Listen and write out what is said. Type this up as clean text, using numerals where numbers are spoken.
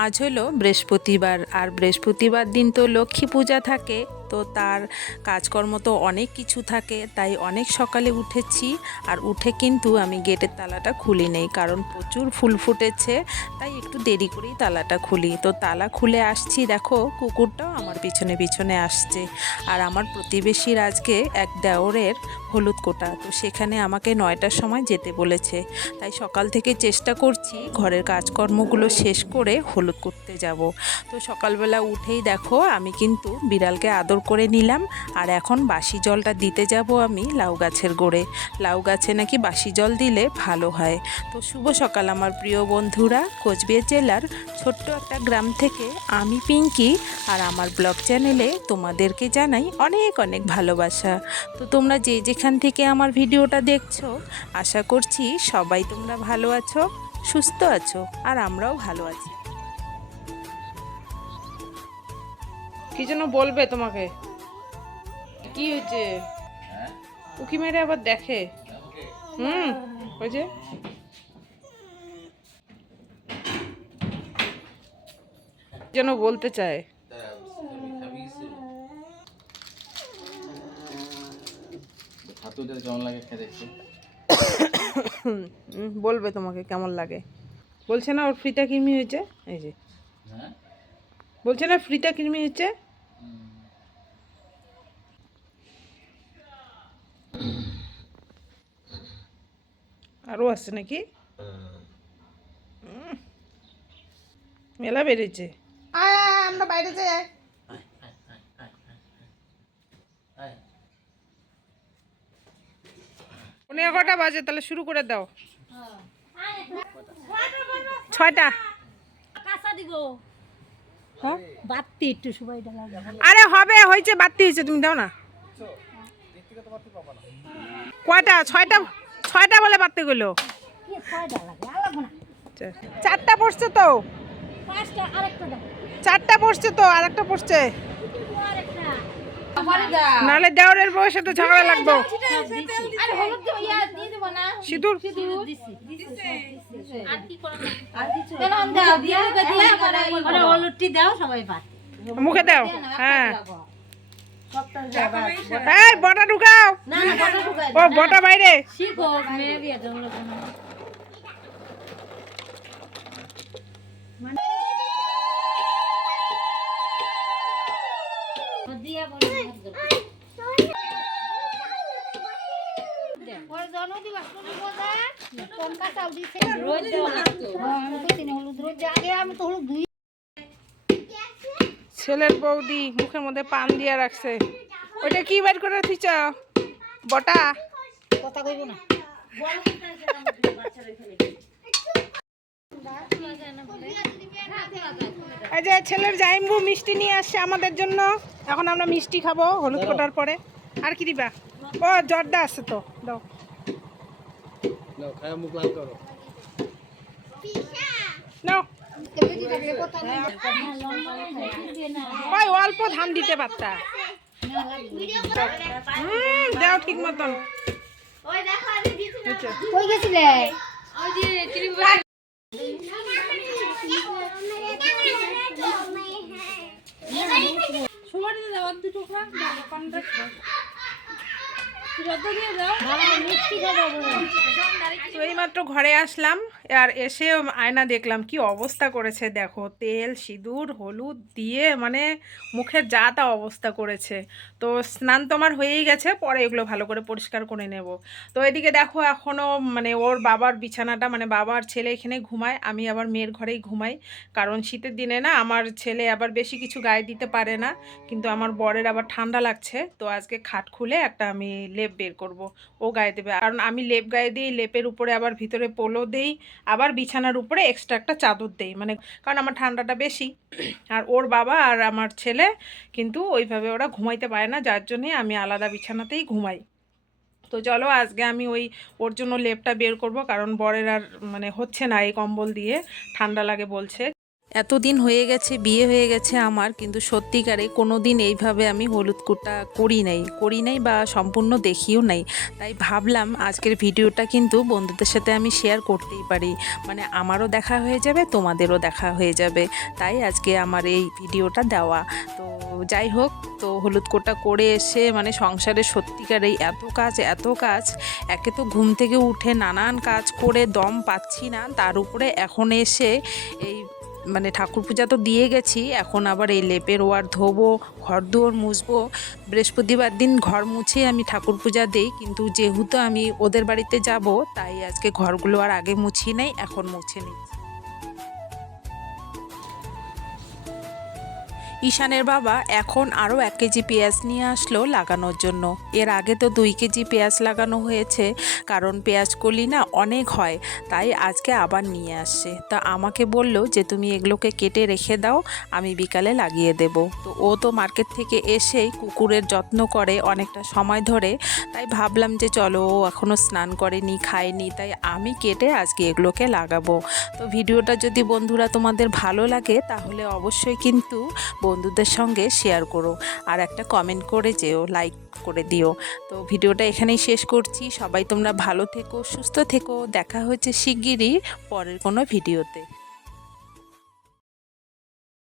আজ হলো বৃহস্পতিবার, আর বৃহস্পতিবার দিন তো লক্ষ্মী পূজা থাকে। তো তার কাজকর্ম তো অনেক কিছু থাকে, তাই অনেক সকালে উঠেছি। আর উঠে কিন্তু আমি গেটের তালাটা খুলি নেই, কারণ প্রচুর ফুল ফুটেছে, তাই একটু দেরি করেই তালাটা খুলি। তো তালা খুলে আসছি, দেখো কুকুরটাও আমার পিছনে পিছনে আসছে। আর আমার প্রতিবেশীর আজকে এক দেওরের হলুদ কোটা, তো সেখানে আমাকে 9টার সময় যেতে বলেছে। তাই সকাল থেকে চেষ্টা করছি ঘরের কাজকর্মগুলো শেষ করে হলুদ করতে যাব। তো সকালবেলা উঠেই দেখো আমি কিন্তু বিড়ালকে আদর করে নিলাম। আর এখন বাসি জলটা দিতে যাব আমি লাউ গাছের গোড়ে। লাউ গাছে নাকি বাসি জল দিলে ভালো হয়। তো শুভ সকাল আমার প্রিয় বন্ধুরা। কোচবিহার জেলার ছোট্ট একটা গ্রাম থেকে আমি পিঙ্কি, আর আমার ব্লগ চ্যানেলে তোমাদেরকে জানাই অনেক অনেক ভালোবাসা। তো তোমরা যে যেখান থেকে আমার ভিডিওটা দেখছো, আশা করছি সবাই তোমরা ভালো আছো, সুস্থ আছো, আর আমরাও ভালো আছি। কি যেন বলবে তোমাকে? কি হয়েছে? উকি মেরে আবার দেখে। ওই যে যেন বলতে চায়। বলবে তোমাকে কেমন লাগে। বলছে না ওর ফ্রিটা কৃমি হয়েছে, এই যে বলছে না ফ্রিটা কৃমি হয়েছে। আরও আছে নাকি? মেলা বেড়েছে। আমরা বাইরে যাই। পনেরো কটা বাজে, তাহলে শুরু করে দাও। 6টা। হ্যাঁ? আরে হবে, হয়েছে, বাড়তি হয়েছে, তুমি দাও না। কয়টা? 6টা। 6টা বলে বাড়তে গেলো। 4টা পড়ছে তো। 4টা পড়ছে তো, আর একটা পড়ছে। নাহলে দেওরের বউয়ের সাথে ঝগড়া লাগবে। সিঁদুর মুখে দাও। হ্যাঁ, এই বটা ঢুকাও। ও বটা বাইরে। ছেলের বৌদি মুখের মধ্যে পান দিয়ে রাখছে। ওইটা কি বের করে দিচ্ছ? বটা? কথা কইব না। এই যে ছেলের জাইম্বু মিষ্টি নিয়ে আসছে আমাদের জন্য। এখন আমরা মিষ্টি খাবো হলুদ কোটার পরে। আর কি দিবা? ও জর্দা আছে তো, দাও। নাও। ওই অল্প ধান দিতে পারতা। দাও ঠিক মতন। তো এইমাত্র ঘরে আসলাম, আর এসে আয়না দেখলাম কি অবস্থা করেছে দেখো। তেল সিঁদুর হলুদ দিয়ে মানে মুখের যা তা অবস্থা করেছে। তো স্নান তো আমার হয়েই গেছে, পরে এগুলো ভালো করে পরিষ্কার করে নেব। তো এদিকে দেখো এখনও মানে ওর বাবার বিছানাটা, মানে বাবার ছেলে এখানে ঘুমায়, আমি আবার মেয়ের ঘরেই ঘুমাই। কারণ শীতের দিনে না আমার ছেলে আবার বেশি কিছু গায়ে দিতে পারে না, কিন্তু আমার বরের আবার ঠান্ডা লাগছে। তো আজকে খাট খুলে একটা আমি লেপ বের করব, ও গায়ে দেবে। কারণ আমি লেপ গায়ে দিই, লেপের উপরে আবার ভিতরে পোলো দেই, আবার বিছানার উপরে এক্সট্রা একটা চাদর দেই, মানে কারণ আমার ঠান্ডাটা বেশি। আর ওর বাবা আর আমার ছেলে কিন্তু ওইভাবে ওরা ঘুমাইতে পারে না, যার জন্যে আমি আলাদা বিছানাতেই ঘুমাই। তো চলো আজকে আমি ওর জন্য লেপটা বের করব, কারণ বরের আর মানে হচ্ছে না এই কম্বল দিয়ে, ঠান্ডা লাগে বলছে। এতদিন হয়ে গেছে, বিয়ে হয়ে গেছে আমার, কিন্তু সত্যিকারে কোনো দিন এইভাবে আমি হলুদ কোটা করি নাই বা সম্পূর্ণ দেখিও নাই। তাই ভাবলাম আজকের ভিডিওটা কিন্তু বন্ধুদের সাথে আমি শেয়ার করতেই পারি, মানে আমারও দেখা হয়ে যাবে, তোমাদেরও দেখা হয়ে যাবে। তাই আজকে আমার এই ভিডিওটা দেওয়া। তো যাই হোক, তো হলুদ কোটা করে এসে মানে সংসারে সত্যিকারেই এত কাজ, একে তো ঘুম থেকে উঠে নানান কাজ করে দম পাচ্ছি না, তার উপরে এখন এসে এই মানে ঠাকুর পূজা তো দিয়ে গেছি, এখন আবার এই লেপের ওয়ার ধোবো, ঘর দুয়ার মুছবো। বৃহস্পতিবার দিন ঘর মুছে আমি ঠাকুর পূজা দিই, কিন্তু যেহেতু আমি ওদের বাড়িতে যাব, তাই আজকে ঘরগুলো আর আগে মুছি নাই, এখন মুছে নিচ্ছি। ঈশানের বাবা এখন আরও 1 কেজি পেঁয়াজ নিয়ে আসলো লাগানোর জন্য। এর আগে তো 2 কেজি পেঁয়াজ লাগানো হয়েছে, কারণ পেঁয়াজ কলি না অনেক হয়, তাই আজকে আবার নিয়ে আসছে। তা আমাকে বলল যে তুমি এগুলোকে কেটে রেখে দাও, আমি বিকালে লাগিয়ে দেব। তো ও তো মার্কেট থেকে এসেই কুকুরের যত্ন করে অনেকটা সময় ধরে, তাই ভাবলাম যে চলো, ও এখনও স্নান করেনি, খায়নি, তাই আমি কেটে আজকে এগুলোকে লাগাবো। তো ভিডিওটা যদি বন্ধুরা তোমাদের ভালো লাগে, তাহলে অবশ্যই কিন্তু বন্ধুদের সঙ্গে শেয়ার করো, আর একটা কমেন্ট করে যেও, লাইক করে দিও। তো ভিডিওটা এখানেই শেষ করছি। সবাই তোমরা ভালো থেকো, সুস্থ থেকো। দেখা হচ্ছে শিগগিরই পরের কোনো ভিডিওতে।